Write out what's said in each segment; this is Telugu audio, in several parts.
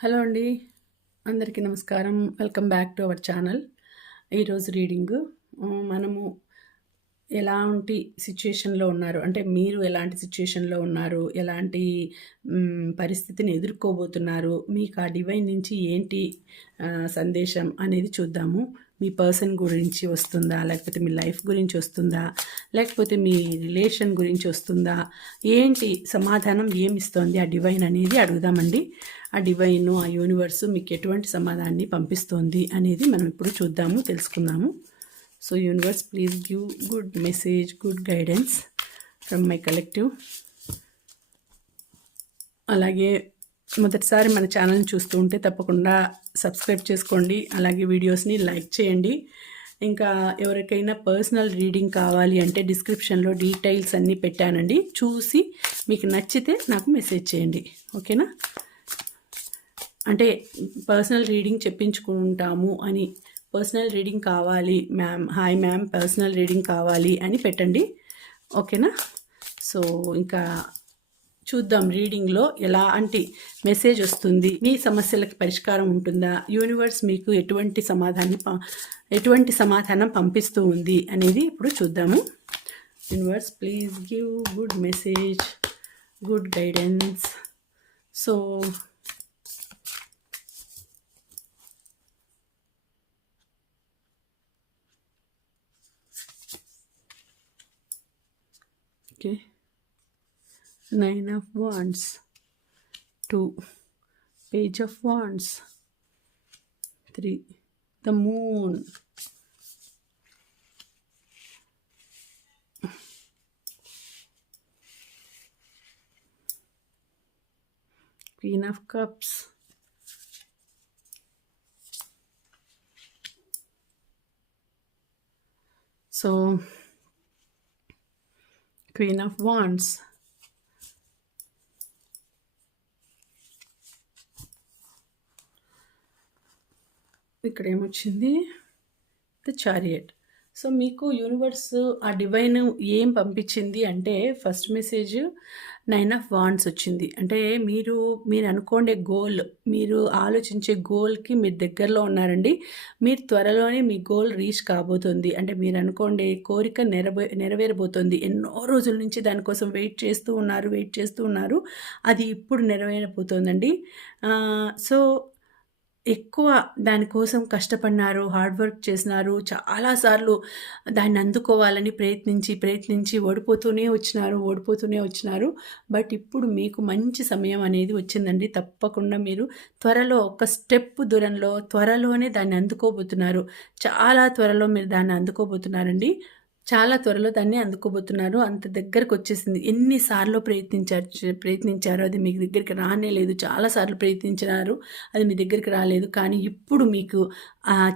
హలో అండి. అందరికీ నమస్కారం. Welcome back to our channel. ఈరోజు రీడింగ్. మనము ఎలాంటి సిచ్యుయేషన్లో ఉన్నారు? అంటే మీరు ఎలాంటి సిచ్యుయేషన్లో ఉన్నారు? ఎలాంటి పరిస్థితిని ఎదుర్కోబోతున్నారు? మీకు ఆ డివైన్ నుంచి ఏంటి సందేశం అనేది చూద్దాము. మీ పర్సన్ గురించి వస్తుందా? లేకపోతే మీ లైఫ్ గురించి వస్తుందా? లేకపోతే మీ రిలేషన్ గురించి వస్తుందా? ఏంటి సమాధానం? ఏమిస్తోంది? ఆ డివైన్ అనేది అడుగుదామండి. ఆ డివైన్ ఆ యూనివర్స్ మీకు ఎటువంటి సమాధానాన్ని పంపిస్తోంది అనేది మనం ఇప్పుడు చూద్దాము తెలుసుకుందాము. So universe please give good message good guidance from my collective. అలాగే మొదటిసారి మన ఛానల్ని చూస్తూ ఉంటే తప్పకుండా సబ్స్క్రైబ్ చేసుకోండి అలాగే వీడియోస్ని లైక్ చేయండి. ఇంకా ఎవరికైనా పర్సనల్ రీడింగ్ కావాలి అంటే డిస్క్రిప్షన్లో డీటెయిల్స్ అన్నీ పెట్టానండి. చూసి మీకు నచ్చితే నాకు మెసేజ్ చేయండి. ఓకేనా? అంటే పర్సనల్ రీడింగ్ చెప్పించుకుంటాము అని పర్సనల్ రీడింగ్ కావాలి ma'am hi ma'am personal reading కావాలి అని పెట్టండి. ఓకేనా సో ఇంకా చూద్దాం రీడింగ్లో ఎలాంటి మెసేజ్ వస్తుంది మీ సమస్యలకు పరిష్కారం ఉంటుందా యూనివర్స్ మీకు ఎటువంటి సమాధానం ఎటువంటి సమాధానం పంపిస్తూ ఉంది అనేది ఇప్పుడు చూద్దాము. Universe please give good message good guidance so okay. Nine of wands. Two. Page of wands. Three. The moon. Queen of cups. So queen of wands. ఇక్కడ ఏమొచ్చింది ద చారియట్ సో మీకు యూనివర్స్ ఆ డివైన్ ఏం పంపించింది అంటే first message nine of wands వచ్చింది. అంటే మీరు మీరు అనుకోండే గోల్ మీరు ఆలోచించే గోల్కి మీరు దగ్గరలో ఉన్నారండి. మీరు త్వరలోనే మీ గోల్ రీచ్ కాబోతుంది. అంటే మీరు అనుకోండే కోరిక నెరవే నెరవేరబోతుంది. ఎన్నో రోజుల నుంచి దానికోసం వెయిట్ చేస్తూ ఉన్నారు వెయిట్ చేస్తూ ఉన్నారు. అది ఇప్పుడు నెరవేరబోతోందండి. సో ఎక్కువ దానికోసం కష్టపడినారు హార్డ్ వర్క్ చేసినారు చాలాసార్లు దాన్ని అందుకోవాలని ప్రయత్నించి ప్రయత్నించి ఓడిపోతూనే వచ్చినారు ఓడిపోతూనే వచ్చినారు. బట్ ఇప్పుడు మీకు మంచి సమయం అనేది వచ్చిందండి. తప్పకుండా మీరు త్వరలో ఒక స్టెప్ దూరంలో త్వరలోనే దాన్ని అందుకోబోతున్నారు. చాలా త్వరలో మీరు దాన్ని అందుకోబోతున్నారండి. చాలా త్వరలో దాన్ని అందుకోబోతున్నారు. అంత దగ్గరకు వచ్చేసింది ఎన్నిసార్లు ప్రయత్నించారు ప్రయత్నించారు అది మీ దగ్గరికి రానే లేదు. చాలాసార్లు ప్రయత్నించినారు. అది మీ దగ్గరికి రాలేదు. కానీ ఇప్పుడు మీకు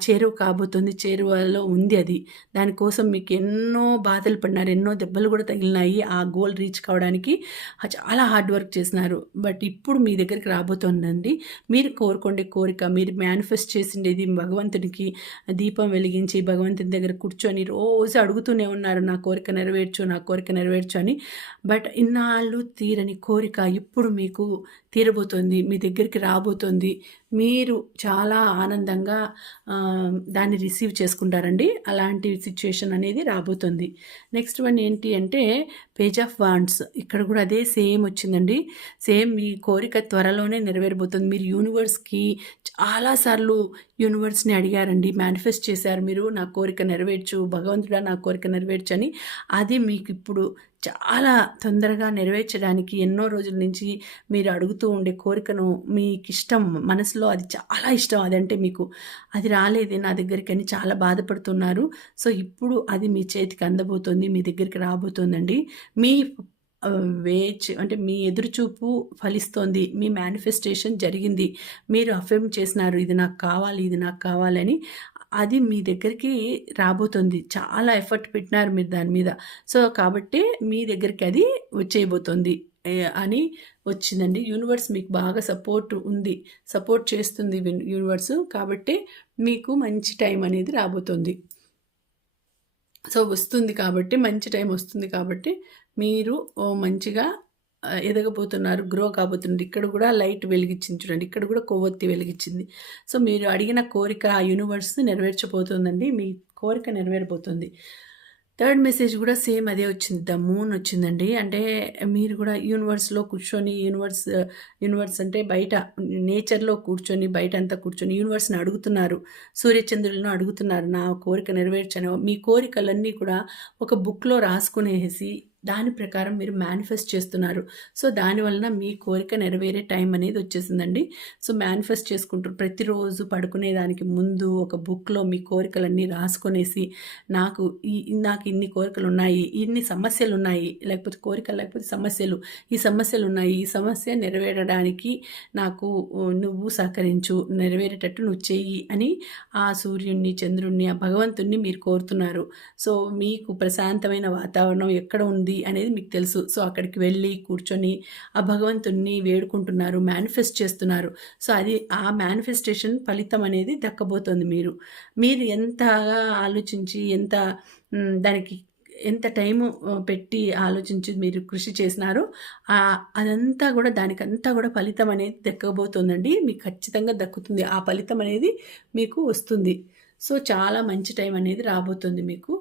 చేరువ కాబోతుంది చేరువలో ఉంది అది. దానికోసం మీకు ఎన్నో బాధలు పడినారు ఎన్నో దెబ్బలు కూడా తగిలినాయి ఆ గోల్ రీచ్ కావడానికి. చాలా హార్డ్ వర్క్ చేసినారు. బట్ ఇప్పుడు మీ దగ్గరికి రాబోతోందండి. మీరు కోరుకుండే కోరిక మీరు మేనిఫెస్ట్ చేసిండేది భగవంతునికి దీపం వెలిగించి భగవంతుని దగ్గర కూర్చొని రోజు అడుగుతూనే ఉన్నారు నా కోరిక నెరవేర్చు నా కోరిక నెరవేర్చు అని. బట్ ఇన్నాళ్ళు తీరని కోరిక ఇప్పుడు మీకు తీరబోతోంది మీ దగ్గరికి రాబోతోంది. మీరు చాలా ఆనందంగా దాన్ని రిసీవ్ చేసుకుంటారండి. అలాంటి సిచ్యుయేషన్ అనేది రాబోతుంది. నెక్స్ట్ వన్ ఏంటి అంటే పేజ్ ఆఫ్ వాండ్స్. ఇక్కడ కూడా అదే సేమ్ వచ్చిందండి. సేమ్ మీ కోరిక త్వరలోనే నెరవేరబోతుంది. మీరు యూనివర్స్కి చాలాసార్లు యూనివర్స్ని అడిగారండి. మేనిఫెస్ట్ చేశారు మీరు నా కోరిక నెరవేర్చు భగవంతుడా నా కోరిక నెరవేర్చు అని. అది మీకు ఇప్పుడు చాలా తొందరగా నెరవేర్చడానికి ఎన్నో రోజుల నుంచి మీరు అడుగుతూ ఉండే కోరికను మీకు ఇష్టం మనసులో అది చాలా ఇష్టం. అదంటే మీకు అది రాలేదు నా దగ్గరికి అని చాలా బాధపడుతున్నారు. సో ఇప్పుడు అది మీ చేతికి అందబోతోంది మీ దగ్గరికి రాబోతోందండి. మీ వేచ్ అంటే మీ ఎదురుచూపు ఫలిస్తోంది మీ మేనిఫెస్టేషన్ జరిగింది. మీరు అఫెమ్ చేసినారు ఇది నాకు కావాలి ఇది నాకు కావాలని అది మీ దగ్గరికి రాబోతుంది. చాలా ఎఫర్ట్ పెట్టినారు మీరు దాని మీద. సో కాబట్టి మీ దగ్గరికి అది వచ్చేయబోతుంది అని వచ్చిందండి. యూనివర్స్ మీకు బాగా సపోర్ట్ ఉంది. సపోర్ట్ చేస్తుంది యూనివర్స్. కాబట్టి మీకు మంచి టైం అనేది రాబోతుంది. సో వస్తుంది కాబట్టి మంచి టైం వస్తుంది కాబట్టి మీరు మంచిగా ఎదగబోతున్నారు, గ్రో కాబోతున్నారు. ఇక్కడ కూడా లైట్ వెలిగించింది చూడండి. ఇక్కడ కూడా కొవ్వొత్తి వెలిగించింది సో, మీరు అడిగిన కోరిక ఆ యూనివర్స్ నెరవేర్చబోతుందండి. మీ కోరిక నెరవేరబోతుంది. థర్డ్ మెసేజ్ కూడా సేమ్ అదే వచ్చింది. ద మూన్ వచ్చిందండి. అంటే మీరు కూడా యూనివర్స్‌లో కూర్చొని యూనివర్స్ యూనివర్స్ అంటే బయట నేచర్‌లో కూర్చొని బయట అంతా కూర్చొని యూనివర్స్‌ని అడుగుతున్నారు. సూర్యచంద్రులను అడుగుతున్నారు. నా కోరిక నెరవేర్చను మీ కోరికలన్నీ కూడా ఒక బుక్‌లో రాసుకునేసి దాని ప్రకారం మీరు మేనిఫెస్ట్ చేస్తున్నారు. సో, దానివలన మీ కోరిక నెరవేరే టైం అనేది వచ్చేసిందండి. సో, మేనిఫెస్ట్ చేసుకుంటారు ప్రతిరోజు పడుకునేదానికి ముందు ఒక బుక్‌లో మీ కోరికలన్నీ రాసుకొనేసి నాకు ఈ నాకు ఇన్ని కోరికలు ఉన్నాయి ఇన్ని సమస్యలు ఉన్నాయి లేకపోతే కోరికలు లేకపోతే సమస్యలు. ఈ సమస్యలు ఉన్నాయి ఈ సమస్య నెరవేరడానికి నాకు నువ్వు సహకరించు. నెరవేరేటట్టు నువ్వు చెయ్యి అని ఆ సూర్యుడిని, చంద్రుడిని, ఆ భగవంతుణ్ణి మీరు కోరుతున్నారు. సో, మీకు ప్రశాంతమైన వాతావరణం ఎక్కడ ఉంది అనేది మీకు తెలుసు. సో, అక్కడికి వెళ్ళి కూర్చొని ఆ భగవంతుణ్ణి వేడుకుంటున్నారు. మేనిఫెస్ట్ చేస్తున్నారు. సో, అది ఆ మేనిఫెస్టేషన్ ఫలితం అనేది దక్కబోతోంది మీరు. మీరు ఎంతగా ఆలోచించి ఎంత దానికి ఎంత టైము పెట్టి ఆలోచించి మీరు కృషి చేసినారో అదంతా కూడా దానికంతా కూడా ఫలితం అనేది దక్కబోతోందండి. మీకు ఖచ్చితంగా దక్కుతుంది. ఆ ఫలితం అనేది మీకు వస్తుంది. సో, చాలా మంచి టైం అనేది రాబోతుంది మీకు.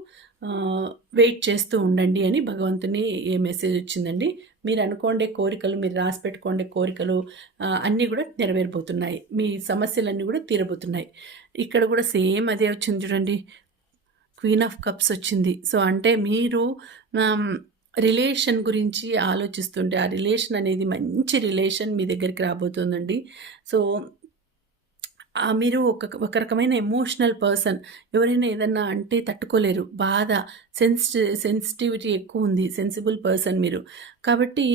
వెయిట్ చేస్తూ ఉండండి అని భగవంతుని ఏ మెసేజ్ వచ్చిందండి. మీరు అనుకోండే కోరికలు, మీరు రాసి పెట్టుకోండే కోరికలు అన్నీ కూడా నెరవేరిపోతున్నాయి మీ సమస్యలన్నీ కూడా తీరబోతున్నాయి. ఇక్కడ కూడా సేమ్ అదే వచ్చింది చూడండి. క్వీన్ ఆఫ్ కప్స్ వచ్చింది. సో, అంటే మీరు రిలేషన్ గురించి ఆలోచిస్తుంటే ఆ రిలేషన్ అనేది మంచి రిలేషన్ మీ దగ్గరికి రాబోతుందండి. సో, మీరు ఒక ఒక రకమైన ఎమోషనల్ పర్సన్. ఎవరైనా ఏదన్నా అంటే తట్టుకోలేరు. బాధ, సెన్సిటి సెన్సిటివిటీ ఎక్కువ ఉంది సెన్సిబుల్ పర్సన్ మీరు. కాబట్టి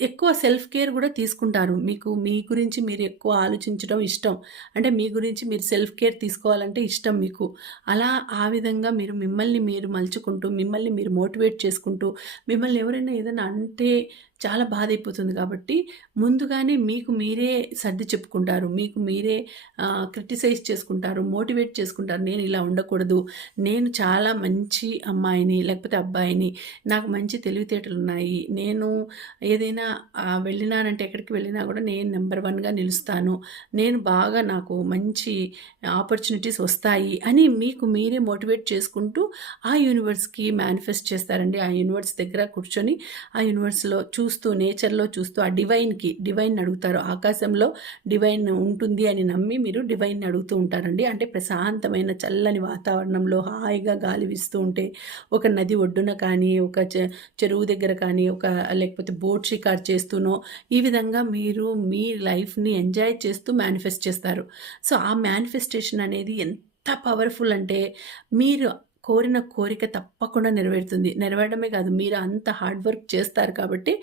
ఎక్కువ సెల్ఫ్ కేర్ కూడా తీసుకుంటారు. మీకు మీ గురించి మీరు ఎక్కువ ఆలోచించడం ఇష్టం. అంటే మీ గురించి మీరు సెల్ఫ్ కేర్ తీసుకోవాలంటే ఇష్టం మీకు. అలా ఆ విధంగా మీరు మిమ్మల్ని మీరు మలుచుకుంటూ, మిమ్మల్ని మీరు మోటివేట్ చేసుకుంటూ, మిమ్మల్ని ఎవరైనా ఏదైనా అంటే చాలా బాధైపోతుంది కాబట్టి ముందుగానే మీకు మీరే సర్ది చెప్పుకుంటారు. మీకు మీరే క్రిటిసైజ్ చేసుకుంటారు. మోటివేట్ చేసుకుంటారు. నేను ఇలా ఉండకూడదు. నేను చాలా మంచి అమ్మాయిని లేకపోతే అబ్బాయిని. నాకు మంచి తెలివితేటలు ఉన్నాయి నేను ఏదైనా వెళ్ళినానంటే ఎక్కడికి వెళ్ళినా కూడా నేను నెంబర్ వన్‌గా నిలుస్తాను. నేను బాగా నాకు మంచి ఆపర్చునిటీస్ వస్తాయి అని మీకు మీరే మోటివేట్ చేసుకుంటూ ఆ యూనివర్స్‌కి మేనిఫెస్ట్ చేస్తారండి. ఆ యూనివర్స్ దగ్గర కూర్చొని ఆ యూనివర్స్‌లో చూ చూస్తూ నేచర్‌లో చూస్తూ ఆ డివైన్‌కి డివైన్ అడుగుతారు. ఆకాశంలో డివైన్ ఉంటుంది అని నమ్మి మీరు డివైన్ అడుగుతూ ఉంటారండి. అంటే ప్రశాంతమైన చల్లని వాతావరణంలో హాయిగా గాలి వీస్తూ ఉంటే ఒక నది ఒడ్డున కానీ, ఒక చె చెరువు దగ్గర కానీ, ఒక లేకపోతే బోట్ షికార్ చేస్తూనో ఈ విధంగా మీరు మీ లైఫ్‌ని ఎంజాయ్ చేస్తూ మేనిఫెస్ట్ చేస్తారు. సో, ఆ మేనిఫెస్టేషన్ అనేది ఎంత పవర్‌ఫుల్ అంటే మీరు కోరిన కోరిక తప్పకుండా నెరవేరుతుంది. నెరవేరడమే కాదు మీరు అంత హార్డ్ వర్క్ చేస్తారు కాబట్టి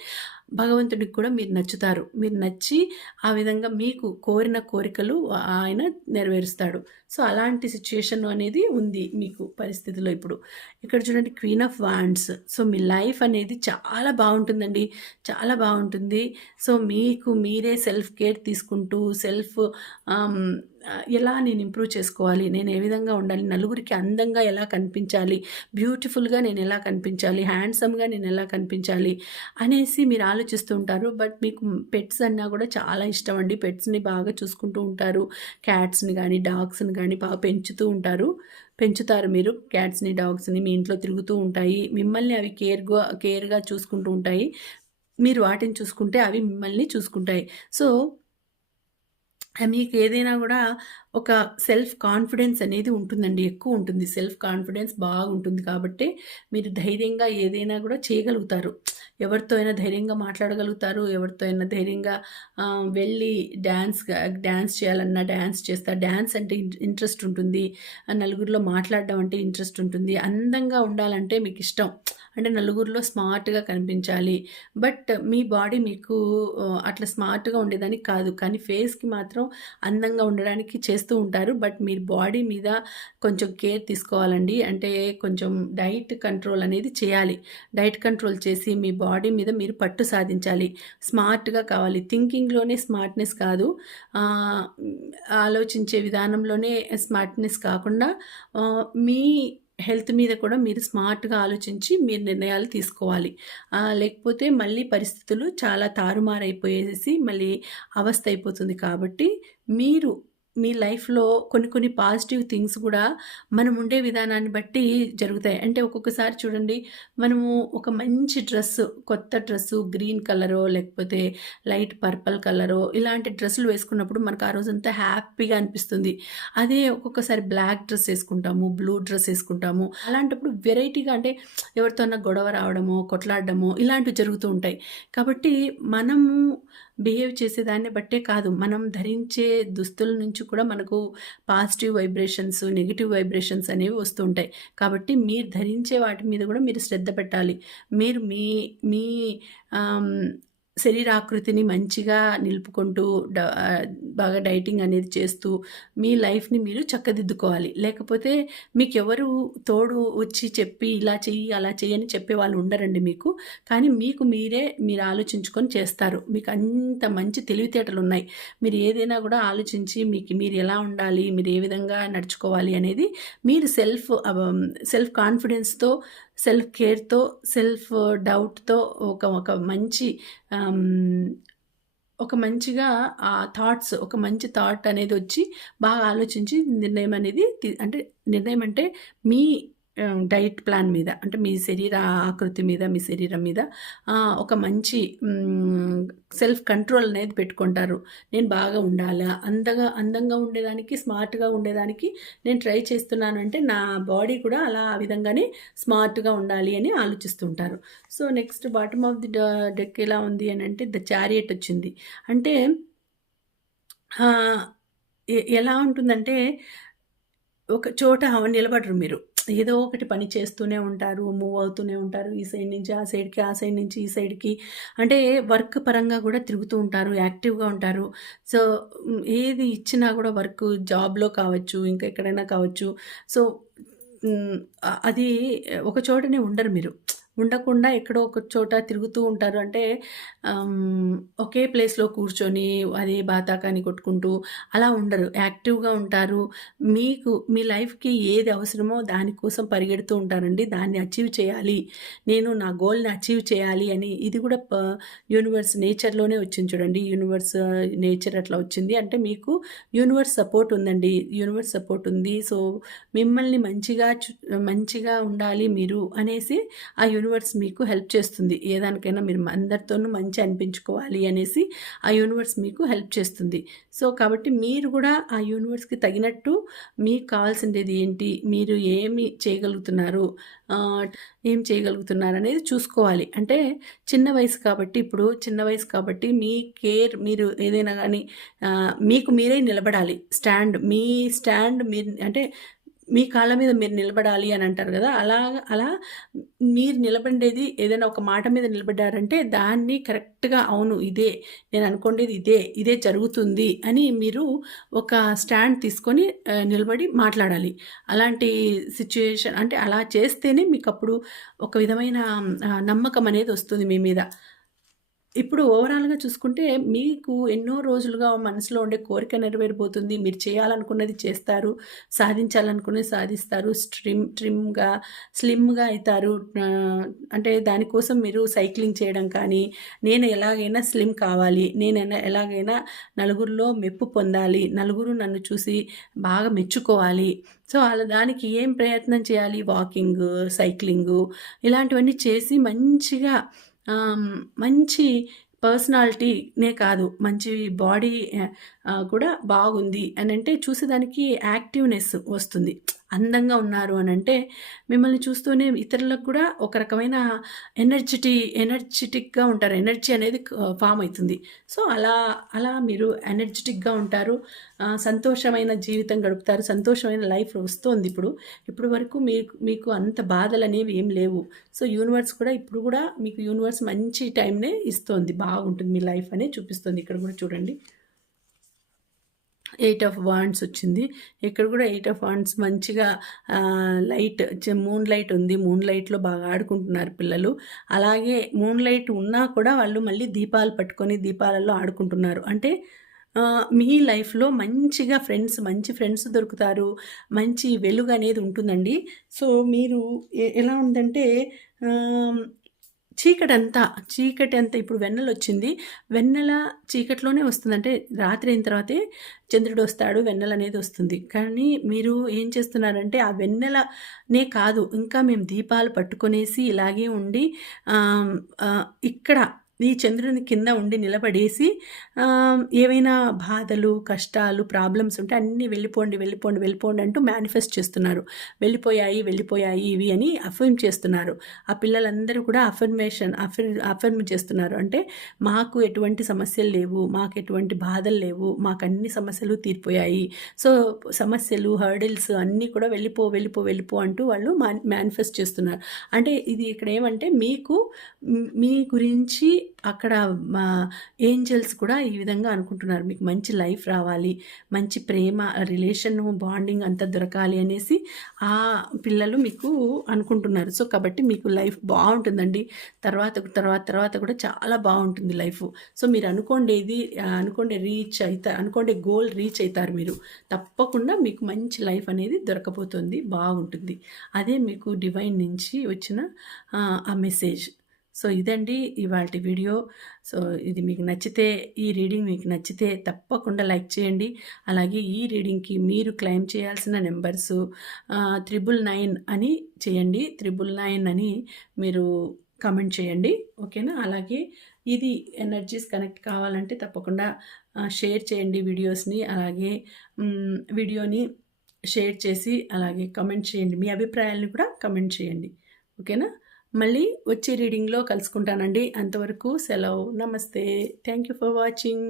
భగవంతుడికి కూడా మీరు నచ్చుతారు. మీరు నచ్చి ఆ విధంగా మీకు కోరిన కోరికలు ఆయన నెరవేరుస్తాడు. సో, అలాంటి సిచ్యుయేషన్ అనేది ఉంది మీకు పరిస్థితిలో ఇప్పుడు. ఇక్కడ చూడండి క్వీన్ ఆఫ్ వాండ్స్. సో, మీ లైఫ్ అనేది చాలా బాగుంటుందండి చాలా బాగుంటుంది సో, మీకు మీరే సెల్ఫ్ కేర్ తీసుకుంటూ సెల్ఫ్ ఎలా నేను ఇంప్రూవ్ చేసుకోవాలి? నేను ఏ విధంగా ఉండాలి? నలుగురికి అందంగా ఎలా కనిపించాలి? బ్యూటిఫుల్‌గా నేను ఎలా కనిపించాలి? హ్యాండ్సమ్‌గా నేను ఎలా కనిపించాలి? అనేసి మీరు ఆలోచిస్తూ ఉంటారు. బట్ మీకు పెట్స్ అన్నా కూడా చాలా ఇష్టం అండి. పెట్స్‌ని బాగా చూసుకుంటూ ఉంటారు. క్యాట్స్‌ని కానీ డాగ్స్‌ని కానీ బాగా పెంచుతూ ఉంటారు. పెంచుతారు మీరు క్యాట్స్‌ని, డాగ్స్‌ని మీ ఇంట్లో తిరుగుతూ ఉంటాయి. మిమ్మల్ని అవి కేర్‌గా కేర్‌గా చూసుకుంటూ ఉంటాయి. మీరు వాటిని చూసుకుంటే అవి మిమ్మల్ని చూసుకుంటాయి. సో మీకు ఏదైనా కూడా ఒక సెల్ఫ్ కాన్ఫిడెన్స్ అనేది ఉంటుందండి. ఎక్కువ ఉంటుంది. సెల్ఫ్ కాన్ఫిడెన్స్ బాగుంటుంది కాబట్టి మీరు ధైర్యంగా ఏదైనా కూడా చేయగలుగుతారు. ఎవరితో అయినా ధైర్యంగా మాట్లాడగలుగుతారు. ఎవరితో అయినా ధైర్యంగా వెళ్ళి డ్యాన్స్ డ్యాన్స్ చేయాలన్నా డ్యాన్స్ చేస్తారు. డ్యాన్స్ అంటే ఇంట్రెస్ట్ ఉంటుంది. నలుగురిలో మాట్లాడడం అంటే ఇంట్రెస్ట్ ఉంటుంది. అందంగా ఉండాలంటే మీకు ఇష్టం అంటే నలుగురిలో స్మార్ట్‌గా కనిపించాలి. బట్ మీ బాడీ మీకు అట్లా స్మార్ట్‌గా ఉండేదానికి కాదు. కానీ ఫేస్‌కి మాత్రం అందంగా ఉండడానికి చేస్తూ ఉంటారు. బట్ మీరు బాడీ మీద కొంచెం కేర్ తీసుకోవాలండి. అంటే కొంచెం డైట్ కంట్రోల్ అనేది చేయాలి. డైట్ కంట్రోల్ చేసి మీ బాడీ మీద మీరు పట్టు సాధించాలి. స్మార్ట్‌గా కావాలి. థింకింగ్‌లోనే స్మార్ట్‌నెస్ కాదు. ఆలోచించే విధానంలోనే స్మార్ట్‌నెస్ కాకుండా మీ హెల్త్ మీద కూడా మీరు స్మార్ట్‌గా ఆలోచించి మీరు నిర్ణయాలు తీసుకోవాలి. లేకపోతే మళ్ళీ పరిస్థితులు చాలా తారుమారైపోయేసి మళ్ళీ అవస్థ అయిపోతుంది కాబట్టి మీరు మీ లైఫ్‌లో కొన్ని కొన్ని పాజిటివ్ థింగ్స్ కూడా మనం ఉండే విధానాన్ని బట్టి జరుగుతాయి. అంటే ఒక్కొక్కసారి చూడండి మనము ఒక మంచి డ్రెస్సు కొత్త డ్రెస్సు గ్రీన్ కలరో లేకపోతే లైట్ పర్పల్ కలరో ఇలాంటి డ్రెస్సులు వేసుకున్నప్పుడు మనకు ఆ రోజంతా హ్యాపీగా అనిపిస్తుంది. అదే ఒక్కొక్కసారి బ్లాక్ డ్రెస్ వేసుకుంటాము బ్లూ డ్రెస్ వేసుకుంటాము అలాంటప్పుడు వెరైటీగా అంటే ఎవరితోన్నా గొడవ రావడమో, కొట్లాడడమో ఇలాంటివి జరుగుతూ ఉంటాయి. కాబట్టి మనము బిహేవ్ చేసేదాన్ని బట్టే కాదు మనం ధరించే దుస్తుల నుంచి కూడా మనకు పాజిటివ్ వైబ్రేషన్స్ నెగిటివ్ వైబ్రేషన్స్ అనేవి వస్తుంటాయి కాబట్టి మీరు ధరించే వాటి మీద కూడా మీరు శ్రద్ధ పెట్టాలి. మీరు మీ మీ శరీరాకృతిని మంచిగా నిలుపుకుంటూ డ బాగా డైటింగ్ అనేది చేస్తూ మీ లైఫ్‌ని మీరు చక్కదిద్దుకోవాలి. లేకపోతే మీకు ఎవరు తోడు వచ్చి చెప్పి ఇలా చెయ్యి, అలా చెయ్యి అని చెప్పే వాళ్ళు ఉండరండి మీకు. కానీ మీకు మీరే మీరు ఆలోచించుకొని చేస్తారు. మీకు అంత మంచి తెలివితేటలు ఉన్నాయి మీరు ఏదైనా కూడా ఆలోచించి మీకు మీరు ఎలా ఉండాలి, మీరు ఏ విధంగా నడుచుకోవాలి అనేది మీరు సెల్ఫ్ సెల్ఫ్ కాన్ఫిడెన్స్‌తో సెల్ఫ్ కేర్‌తో, సెల్ఫ్ డౌట్‌తో ఒక ఒక మంచి ఒక మంచిగా ఆ థాట్స్ ఒక మంచి థాట్ అనేది వచ్చి బాగా ఆలోచించి నిర్ణయం అనేది తీ అంటే నిర్ణయం అంటే మీ డైట్ ప్లాన్ మీద అంటే మీ శరీర ఆకృతి మీద, మీ శరీరం మీద ఒక మంచి సెల్ఫ్ కంట్రోల్ అనేది పెట్టుకుంటారు. నేను బాగా ఉండాలా, అందగా అందంగా ఉండేదానికి, స్మార్ట్‌గా ఉండేదానికి నేను ట్రై చేస్తున్నాను అంటే నా బాడీ కూడా అలా ఆ విధంగానే స్మార్ట్‌గా ఉండాలి అని ఆలోచిస్తుంటారు. So, next bottom of the డ డెక్ ఎలా ఉంది అని అంటే ద చారియట్ వచ్చింది. అంటే ఎలా ఉంటుందంటే ఒక చోట నిలబడరు మీరు. ఏదో ఒకటి పని చేస్తూనే ఉంటారు. మూవ్ అవుతూనే ఉంటారు. ఈ సైడ్ నుంచి ఆ సైడ్‌కి, ఆ సైడ్ నుంచి ఈ సైడ్‌కి. అంటే వర్క్ పరంగా కూడా తిరుగుతూ ఉంటారు. యాక్టివ్‌గా ఉంటారు. సో, ఏది ఇచ్చినా కూడా వర్క్ జాబ్‌లో కావచ్చు, ఇంకా ఎక్కడైనా కావచ్చు. సో, అది ఒక చోటనే ఉండరు మీరు. ఉండకుండా ఎక్కడో ఒక చోట తిరుగుతూ ఉంటారు. అంటే ఒకే ప్లేస్‌లో కూర్చొని అదే బాతాకాని కొట్టుకుంటూ అలా ఉండరు. యాక్టివ్‌గా ఉంటారు. మీకు మీ లైఫ్‌కి ఏది అవసరమో దానికోసం పరిగెడుతూ ఉంటారండి. దాన్ని అచీవ్ చేయాలి. నేను నా గోల్‌ని అచీవ్ చేయాలి అని ఇది కూడా ప యూనివర్స్ నేచర్‌లోనే వచ్చింది చూడండి. యూనివర్స్ నేచర్ అట్లా వచ్చింది. అంటే మీకు యూనివర్స్ సపోర్ట్ ఉందండి. యూనివర్స్ సపోర్ట్ ఉంది. సో, మిమ్మల్ని మంచిగా మంచిగా ఉండాలి మీరు అనేసి ఆ యూనివర్స్ యూనివర్స్ మీకు హెల్ప్ చేస్తుంది. ఏదానికైనా మీరు అందరితోనూ మంచి అనిపించుకోవాలి అనేసి ఆ యూనివర్స్ మీకు హెల్ప్ చేస్తుంది. సో, కాబట్టి మీరు కూడా ఆ యూనివర్స్‌కి తగినట్టు మీకు కావాల్సిండేది ఏంటి? మీరు ఏమి చేయగలుగుతున్నారు? ఏం చేయగలుగుతున్నారు అనేది చూసుకోవాలి. అంటే చిన్న వయసు కాబట్టి ఇప్పుడు చిన్న వయసు కాబట్టి మీ కేర్ మీరు ఏదైనా కానీ మీకు మీరే నిలబడాలి. స్టాండ్ మీ స్టాండ్ మీరు అంటే మీ కాళ్ళ మీద మీరు నిలబడాలి అని అంటారు కదా అలా అలా మీరు నిలబడేది ఏదైనా ఒక మాట మీద నిలబడ్డారంటే దాన్ని కరెక్ట్‌గా అవును ఇదే. నేను అనుకోండేది ఇదే. ఇదే జరుగుతుంది అని మీరు ఒక స్టాండ్ తీసుకొని నిలబడి మాట్లాడాలి. అలాంటి సిచ్యుయేషన్ అంటే అలా చేస్తేనే మీకు అప్పుడు ఒక విధమైన నమ్మకం అనేది వస్తుంది మీ మీద. ఇప్పుడు ఓవరాల్‌గా చూసుకుంటే మీకు ఎన్నో రోజులుగా మనసులో ఉండే కోరిక నెరవేరిపోతుంది. మీరు చేయాలనుకున్నది చేస్తారు. సాధించాలనుకున్నది సాధిస్తారు. స్ట్రిమ్ ట్రిమ్‌గా, స్లిమ్‌గా అవుతారు అంటే దానికోసం మీరు సైక్లింగ్ చేయడం కానీ, నేను ఎలాగైనా స్లిమ్ కావాలి. నేను ఎలాగైనా నలుగురిలో మెప్పు పొందాలి. నలుగురు నన్ను చూసి బాగా మెచ్చుకోవాలి. సో, అలా దానికి ఏం ప్రయత్నం చేయాలి? వాకింగ్ సైక్లింగు ఇలాంటివన్నీ చేసి మంచిగా మంచి పర్సనాలిటీనే కాదు మంచి బాడీ కూడా బాగుంది అని అంటే చూసేదానికి యాక్టివ్‌నెస్ వస్తుంది. అందంగా ఉన్నారు అని అంటే మిమ్మల్ని చూస్తూనే ఇతరులకు కూడా ఒక రకమైన ఎనర్జిటీ ఎనర్జిటిక్‌గా ఉంటారు. ఎనర్జీ అనేది ఫామ్ అవుతుంది సో, అలా అలా మీరు ఎనర్జిటిక్‌గా ఉంటారు. సంతోషమైన జీవితం గడుపుతారు. సంతోషమైన లైఫ్ వస్తోంది ఇప్పుడు. ఇప్పుడు వరకు మీకు మీకు అంత బాధలనేవి ఏం లేవు. సో, యూనివర్స్ కూడా ఇప్పుడు కూడా మీకు యూనివర్స్ మంచి టైంనే ఇస్తుంది బాగుంటుంది మీ లైఫ్ అనేది చూపిస్తుంది. ఇక్కడ కూడా చూడండి. ఎయిట్ ఆఫ్ వాండ్స్ వచ్చింది. ఇక్కడ కూడా ఎయిట్ ఆఫ్ వాండ్స్ మంచిగా లైట్ మూన్ లైట్ ఉంది. మూన్ లైట్‌లో బాగా ఆడుకుంటున్నారు పిల్లలు. అలాగే మూన్ లైట్ ఉన్నా కూడా వాళ్ళు మళ్ళీ దీపాలు పట్టుకొని దీపాలలో ఆడుకుంటున్నారు. అంటే మీ లైఫ్లో మంచిగా ఫ్రెండ్స్ మంచి ఫ్రెండ్స్ దొరుకుతారు మంచి వెలుగు అనేది ఉంటుందండి సో మీరు ఎలా ఉందంటే చీకటి అంతా చీకటి అంతా ఇప్పుడు వెన్నెల వచ్చింది. వెన్నెల చీకటిలోనే వస్తుంది. అంటే రాత్రి అయిన తర్వాతే చంద్రుడు వస్తాడు వెన్నెల అనేది వస్తుంది. కానీ మీరు ఏం చేస్తున్నారంటే ఆ వెన్నెలనే కాదు ఇంకా మేము దీపాలు పట్టుకొనేసి ఇలాగే ఉండి ఇక్కడ ఈ చంద్రుని కింద ఉండి నిలబడేసి ఏవైనా బాధలు కష్టాలు ప్రాబ్లమ్స్ ఉంటే అన్నీ వెళ్ళిపోండి వెళ్ళిపోండి వెళ్ళిపోండి అంటూ మేనిఫెస్ట్ చేస్తున్నారు. వెళ్ళిపోయాయి వెళ్ళిపోయాయి ఇవి అని అఫర్మ్ చేస్తున్నారు. ఆ పిల్లలందరూ కూడా అఫర్మేషన్ అఫర్ అఫర్మ్ చేస్తున్నారు. అంటే మాకు ఎటువంటి సమస్యలు లేవు మాకు ఎటువంటి బాధలు లేవు మాకు అన్ని సమస్యలు తీరిపోయాయి. సో సమస్యలు హర్డిల్స్ అన్నీ కూడా వెళ్ళిపో వెళ్ళిపో వెళ్ళిపో అంటూ వాళ్ళు మేనిఫెస్ట్ చేస్తున్నారు. అంటే ఇది ఇక్కడ ఏమంటే మీకు మీ గురించి అక్కడ మా ఏంజల్స్ కూడా ఈ విధంగా అనుకుంటున్నారు. మీకు మంచి లైఫ్ రావాలి మంచి ప్రేమ రిలేషన్ బాండింగ్ అంతా దొరకాలి అనేసి ఆ పిల్లలు మీకు అనుకుంటున్నారు. సో కాబట్టి మీకు లైఫ్ బాగుంటుందండి. తర్వాత తర్వాత తర్వాత కూడా చాలా బాగుంటుంది లైఫ్. సో మీరు అనుకోండేది ఆ, అనుకోండే రీచ్ అవుతా అనుకోండే గోల్ రీచ్ అవుతారు మీరు. తప్పకుండా మీకు మంచి లైఫ్ అనేది దొరకబోతుంది బాగుంటుంది. అదే మీకు డివైన్ నుంచి వచ్చిన ఆ మెసేజ్. సో ఇదండి ఇవాళ వీడియో. సో ఇది మీకు నచ్చితే ఈ రీడింగ్ మీకు నచ్చితే తప్పకుండా లైక్ చేయండి. అలాగే ఈ రీడింగ్కి మీరు క్లెయిమ్ చేయాల్సిన నెంబర్స్ త్రిబుల్ నైన్ అని చేయండి. త్రిబుల్ నైన్ అని మీరు కమెంట్ చేయండి. ఓకేనా? అలాగే ఇది ఎనర్జీస్ కనెక్ట్ కావాలంటే తప్పకుండా షేర్ చేయండి వీడియోస్ని. అలాగే వీడియోని షేర్ చేసి అలాగే కమెంట్ చేయండి. మీ అభిప్రాయాలను కూడా కమెంట్ చేయండి. ఓకేనా? మళ్ళీ వచ్చే రీడింగ్లో కలుసుకుంటానండి. అంతవరకు సెలవు. నమస్తే. Thank you for watching